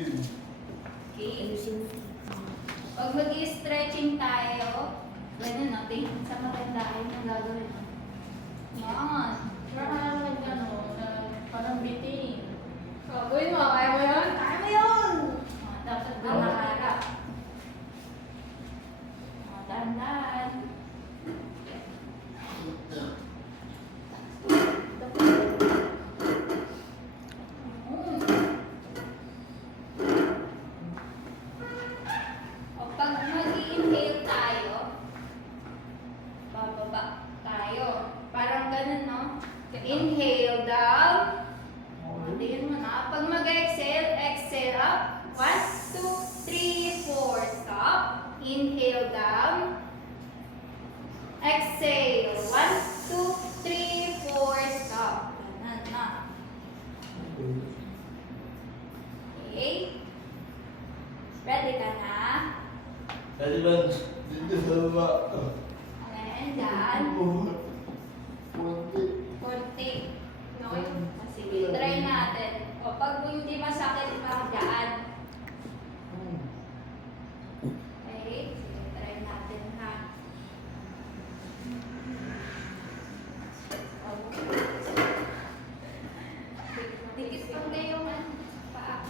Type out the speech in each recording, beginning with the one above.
Okay. Pag mag-i-stretching tayo, ganun natin sa matandaan na gagawin. Yan. Parang bitin. Gawin mo, kaya mo yun? Kaya mo yun! Dapat na nakaharap. Dahan-dahan. O pag mag-i-inhale tayo, bababa tayo. Parang ganun, no? Inhale down. Tingnan mo na. Pag mag-exhale, exhale up. 1, 2, 3, 4. Stop. Inhale down. Exhale. 1, 2, 3, 4. Stop. Ganun na. Okay. Ready ka na? Tadi bang, dito sa baba. And dyan. Kunti. Konti. Okay. Sige, try natin. O pag hindi masakit pa dyan. Okay. Sige, try natin ha. Dikit pang kayo man. Paa.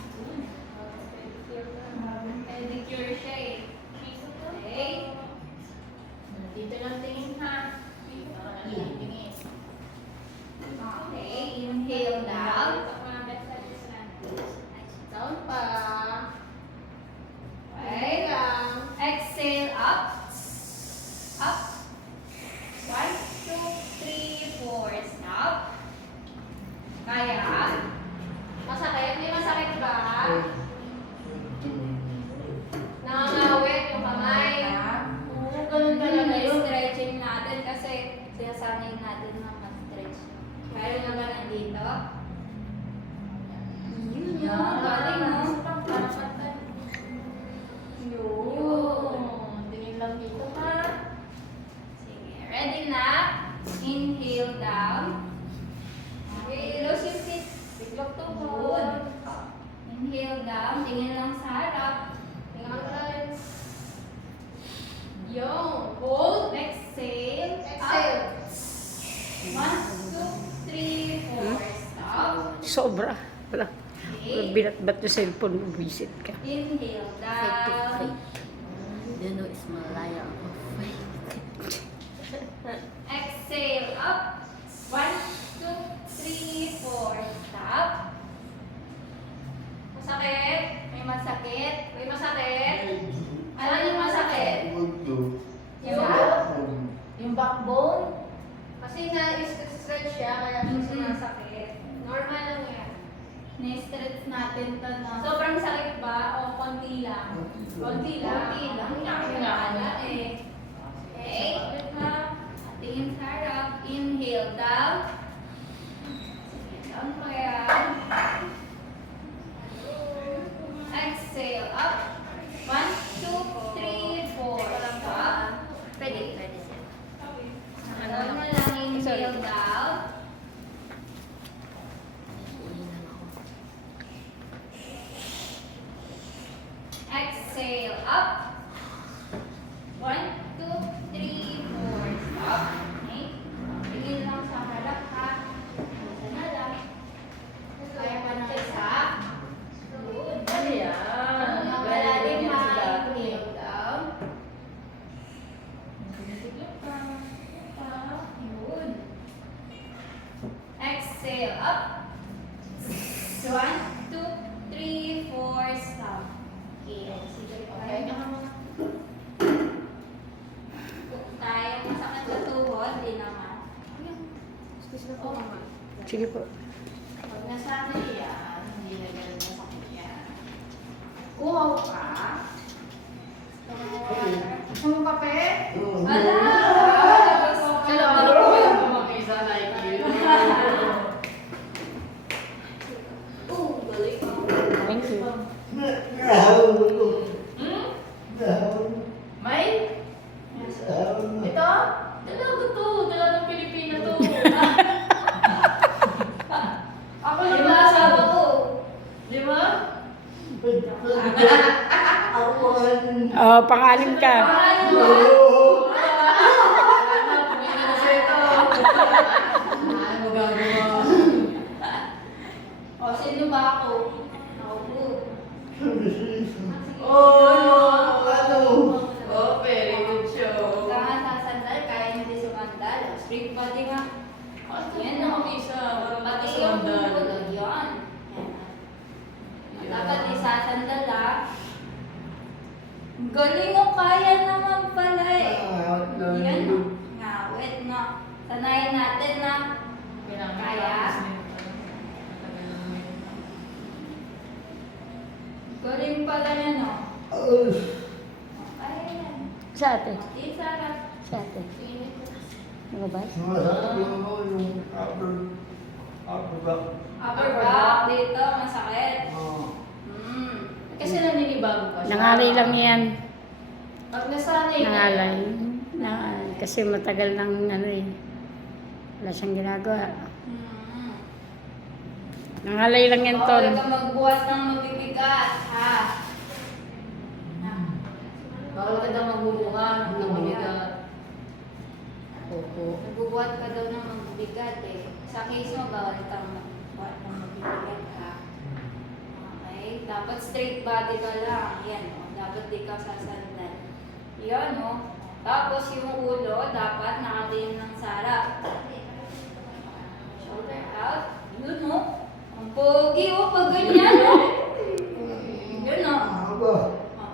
Pedicure siya eh. Okay. Dito lang tingin ha. Parang tingin. Okay. Inhale down. Down pa. Okay. Exhale up. Up. 1, 2, 3, 4. Stop. Kaya. Masakit? May masakit ba? Nangangawit yung kamay. Oo, ganun talaga yung stretching natin kasi sinasanay natin na mag-stretch. Kaya nga ba nandito? Yun. Galing mo. Yun. Tingin lang dito ha. Sige, ready na? Inhale down. Okay, low sit. Biglok to Good. Inhale down. Tingin lang sa harap. Tingnan tayo. Yung. Hold. Exhale. Exhale. Up. 1, 2, 3, 4. Stop. Sobra. Wala. Okay. Binat-bat yung cellphone mo, visit ka. Inhale down. You know it's Malaya. Exhale up. 1, 2, 3, 4. Stop. Masakit? May masakit? May masakit? Ano yung masakit? Yung backbone. Kasi na-stretch siya, kaya siya sumasakit. Normal lang yan. Na-stretch natin to, no? Sobrang sakit ba o konti lang? Konti lang. Konti lang. Nakakilala eh. Okay. Ulit na. Tingin sa harap. Inhale down. Sige, down pa yan. Exhale up. 1, 2, 3, 4. Stop. Pwede, pwede siya. Down na lang. Inhale down. Uli lang ako. Exhale up. 1, 2, 3, 4. Stop. Okay. Tingin lang sa harap ha. Isa na lang. Kaya pa ng isa. Good. Ano yan? Malalim ha. Inhale down. Yun. Exhale up. 1, 2, 3, 4. Stop. Okay. Sige. Okay, Okay. Kung tayo masakit sa tuhod, di naman. Sige po. Pag nasanay yan, hindi na ganun masakit yan. Uhaw ka. Gusto mo kape? Ala! Sila marunong ko yung kumakisa like you. Galing mo. Thank you. May? Ito? Dalawa to. Dalawa ng Pilipina to. Ako lang Lima asawa ko. Lima? Oh, pangalim ka. Ano magagawa? O, sino ba ako? Ako po. Oh, oh, very good show. Kailangan sasandal, kaya hindi sumandal. Straight body nga. Yan Yan o. ang isa. Pati yung tulog, yan. Dapat isasandal ah. Galing mo, kaya naman pala eh. Yan o. Ngawit nga. Sanayin natin na. Kaya? Galing pala yan o. Kaya yan. Sa ate. Di sarap. Sa ate. Mga ba? Upper back dito, masakit. Kasi naninibago pa siya. Nangalay lang yan. Pag nasanay na Nangalay. yan. Kasi matagal nang ano eh. Wala siyang ginagawa. Nangalay lang yan, Ton. Bawal ka magbuhat ng mabibigat, ha? Bawal ka daw magbubuhat ng mabigat. Opo. Nagbubuhat ka daw ng mabibigat eh. Sa case mo, bawal kang magbuhat ng mabibigat, ha? Okay? Dapat straight body ka lang. Yan, o. Dapat di ka sasandal. Yan, o. Tapos yung ulo, dapat nakatingin ng sarap. Shoulder out. Yun, o. Ang pogi, o. Pag ganyan, o. Yun, o.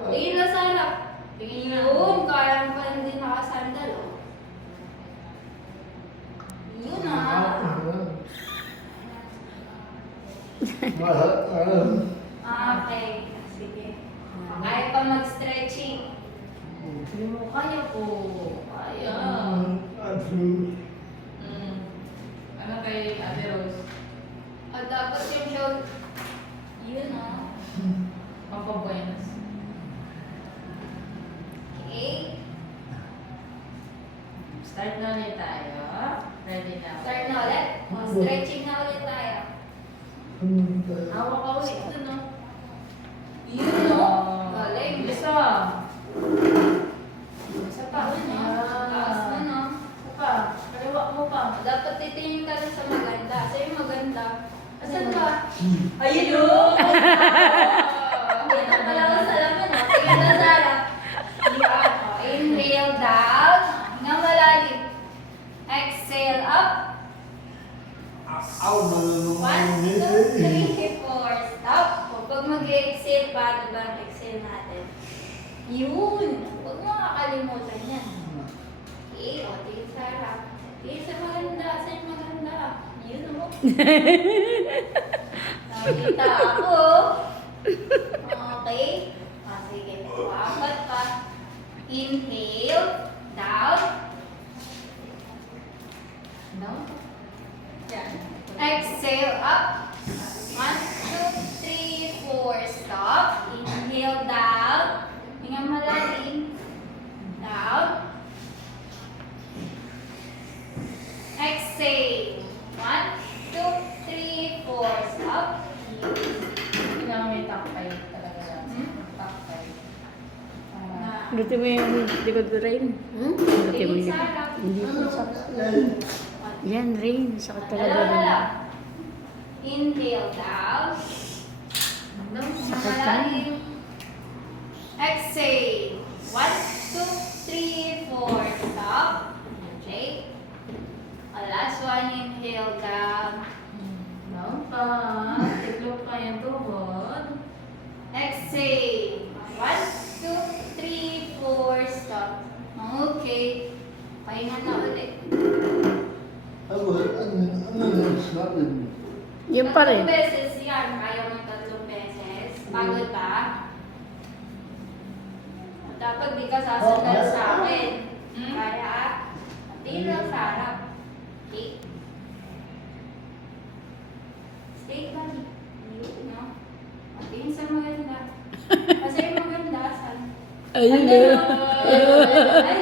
Tingin na sarap. Tingin yun. Kaya mo pa hindi nakasandal, o. Yun, Okay. Sige. Kaya pa mag-stretching. Hindi mo kaya po. Kaya. Ano kay Ate Rose? At dapat yung shoulder. Yun, o. Pampabuenas. Okay. Start na ulit tayo. Ready na. Start na ulit. O, stretching na ulit tayo. Hawak ka ulit dun, no? Yun, o. Galing. Isa. Isa pa. Taas na, no? Isa pa. Kaliwa mo pa. Dapat titingin ka rin sa maganda. Sa'yo maganda. Asan ba? Ayun, o! Hindi na pala ako sa laman, o. Tingin na sa harap. Yan, o. Inhale down. Nga malalim. Exhale up. 1, 2, 3, 4. Stop. O, pag mag-exhale, paano ba ang exhale natin? Yun. Huwag mo kakalimutan yan. Okay, o. Tingin sa harap. Tingin sa maganda. Sa'yo maganda. Yun, o. Nakita ako. Okay. Sige. Apat pa. Inhale. Down. No? Yan. Exhale up. 1, 2, 3, 4. Stop. Inhale down. Hinga malalim. Down. Exhale. 1, 2, 3, 4. Stop. Kailangan may takpay talaga lang. Takpay. Luti mo yung likod ko rin. Luti mo Tingin yun. sa harap. Hindi po sakit. Yan rin. Sakit talaga Dalawa na rin. lang. Inhale down. No? Sakit ka? Malalim. Exhale. 1, 2, 3, 4. Stop. Okay. Last one. Inhale down. No pa. Tiklop ka yung tuhod. Exhale. 1, 2, 3, 4. Stop. Okay. Pahinga na ulit. Yun pa rin. 3 beses yan. Kaya mo 3 beses. Pagod ba? Dapat di ka sasandal sa akin. Kaya, tingin lang sa harap. Okay? Stay body. Yun, no? Tingin sa maganda. Kasi yung maganda, saan? Ayun Ano? na. Ay,